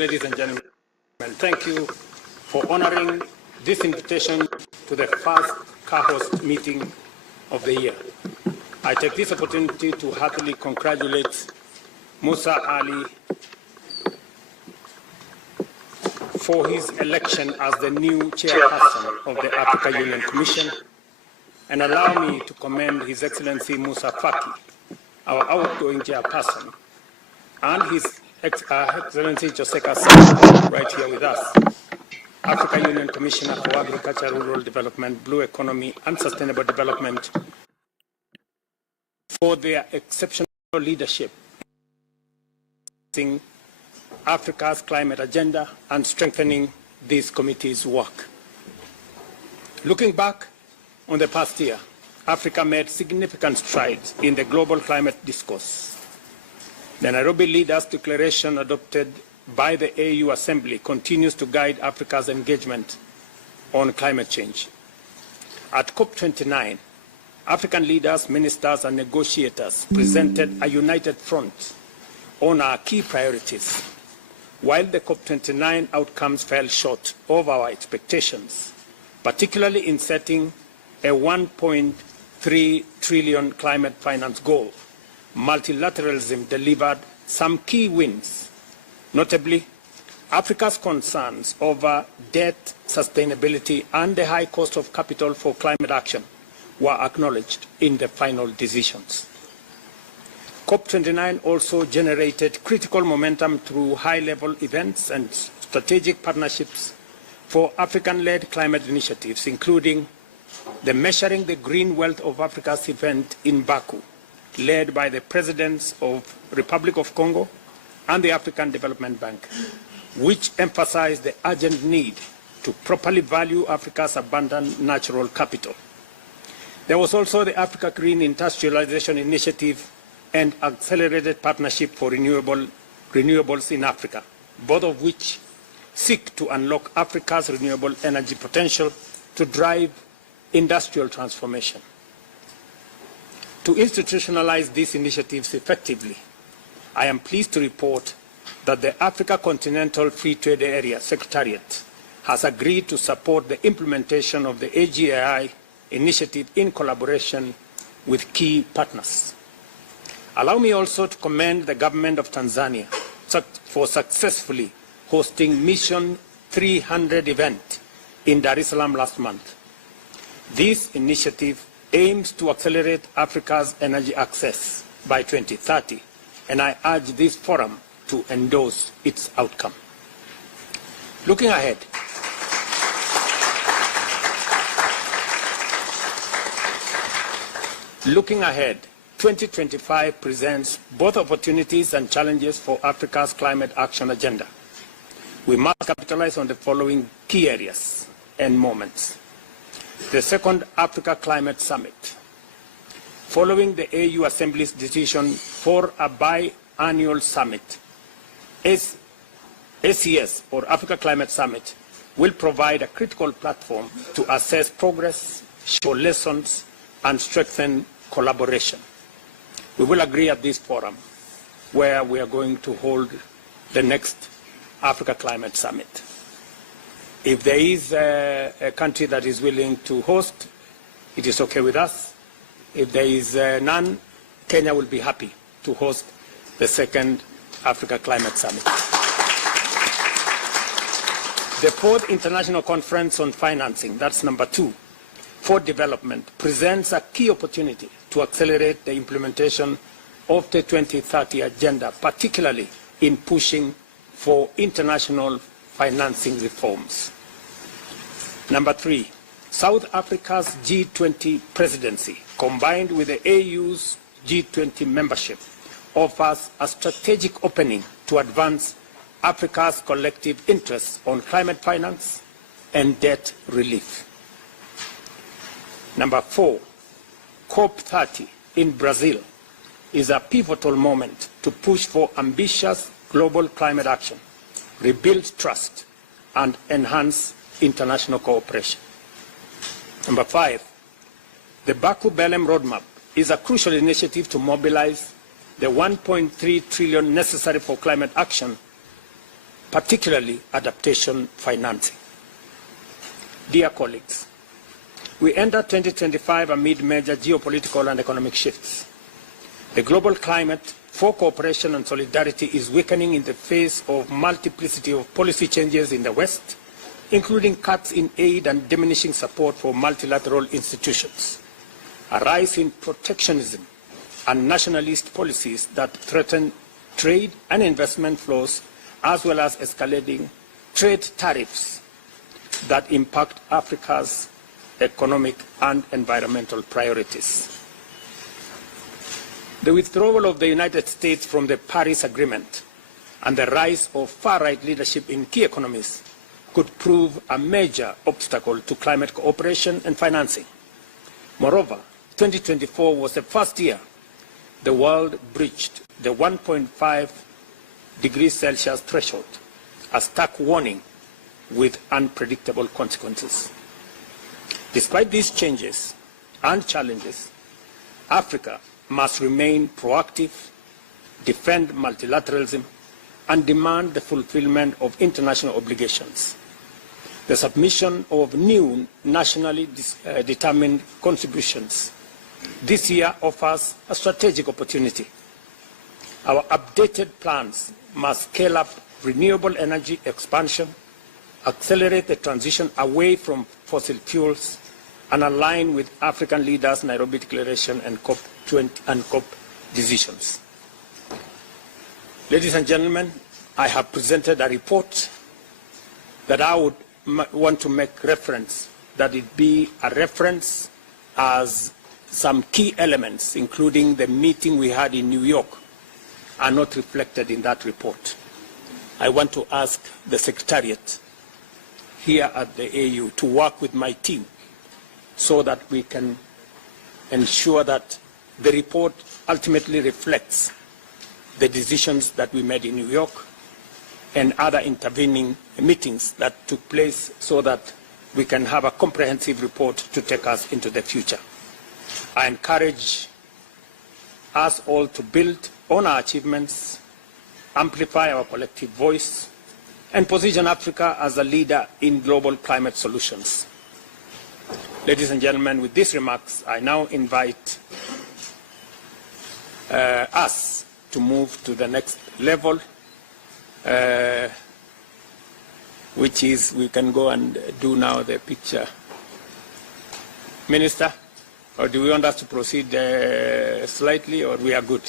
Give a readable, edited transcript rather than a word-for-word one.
ladies and gentlemen, thank you for honoring this invitation to the first CAHOST meeting of the year. I take this opportunity to heartily congratulate Musa Ali for his election as the new chairperson of the Africa Union Commission, and allow me to commend His Excellency Musa Faki, our outgoing chairperson, and His Excellency Joseka Saka, right here with us, Africa Union Commissioner for Agriculture, Rural Development, Blue Economy and Sustainable Development, for their exceptional leadership in Africa's climate agenda and strengthening this committee's work. Looking back on the past year, Africa made significant strides in the global climate discourse. The Nairobi Leaders' Declaration adopted by the AU Assembly continues to guide Africa's engagement on climate change. At COP29, African leaders, ministers, and negotiators presented a united front on our key priorities. While the COP29 outcomes fell short of our expectations, particularly in setting a 1.3 trillion climate finance goal, multilateralism delivered some key wins. Notably, Africa's concerns over debt sustainability and the high cost of capital for climate action were acknowledged in the final decisions. COP29 also generated critical momentum through high-level events and strategic partnerships for African-led climate initiatives, including the Measuring the Green Wealth of Africa's event in Baku, led by the presidents of Republic of Congo and the African Development Bank, which emphasized the urgent need to properly value Africa's abundant natural capital. There was also the Africa Green Industrialization Initiative and Accelerated Partnership for Renewables in Africa, both of which seek to unlock Africa's renewable energy potential to drive industrial transformation. To institutionalize these initiatives effectively, I am pleased to report that the Africa Continental Free Trade Area Secretariat has agreed to support the implementation of the AGI initiative in collaboration with key partners. Allow me also to commend the government of Tanzania for successfully hosting Mission 300 event in Dar es Salaam last month. This initiative aims to accelerate Africa's energy access by 2030, and I urge this forum to endorse its outcome. Looking ahead, Looking ahead, 2025 presents both opportunities and challenges for Africa's climate action agenda. We must capitalize on the following key areas and moments. The second Africa Climate Summit. Following the AU Assembly's decision for a biannual summit, ACS, or Africa Climate Summit, will provide a critical platform to assess progress, show lessons, and strengthen collaboration. We will agree at this forum where we are going to hold the next Africa Climate Summit. If there is a country that is willing to host, it is okay with us. If there is none, Kenya will be happy to host the second Africa Climate Summit. The fourth International Conference on Financing, that's number 2, for development, presents a key opportunity to accelerate the implementation of the 2030 agenda, particularly in pushing for international financing reforms. Number 3, South Africa's G20 presidency, combined with the AU's G20 membership, offers a strategic opening to advance Africa's collective interests on climate finance and debt relief. Number 4, COP30 in Brazil is a pivotal moment to push for ambitious global climate action, rebuild trust, and enhance international cooperation. Number 5, the Baku-Belém Roadmap is a crucial initiative to mobilize the 1.3 trillion necessary for climate action particularly adaptation financing. Dear colleagues, we enter 2025 amid major geopolitical and economic shifts. The global climate for cooperation and solidarity is weakening in the face of multiplicity of policy changes in the West, including cuts in aid and diminishing support for multilateral institutions, a rise in protectionism and nationalist policies that threaten trade and investment flows, as well as escalating trade tariffs that impact Africa's economic and environmental priorities. The withdrawal of the United States from the Paris Agreement and the rise of far-right leadership in key economies could prove a major obstacle to climate cooperation and financing. Moreover, 2024 was the first year the world breached the 1.5 degrees Celsius threshold, a stark warning with unpredictable consequences. Despite these changes and challenges, Africa must remain proactive, defend multilateralism, and demand the fulfillment of international obligations. The submission of new nationally determined contributions this year offers a strategic opportunity. Our updated plans must scale up renewable energy expansion, accelerate the transition away from fossil fuels, and align with African leaders' Nairobi Declaration and COP20 and COP decisions. Ladies and gentlemen, I have presented a report that I would want to make reference, that it be a reference as some key elements, including the meeting we had in New York, are not reflected in that report. I want to ask the Secretariat here at the AU to work with my team so that we can ensure that the report ultimately reflects the decisions that we made in New York and other intervening meetings that took place, so that we can have a comprehensive report to take us into the future. I encourage us all to build on our achievements, amplify our collective voice, and position Africa as a leader in global climate solutions. Ladies and gentlemen, with these remarks, I now invite us to move to the next level, which is, we can go and do now the picture. Minister, or do we want us to proceed slightly, or we are good?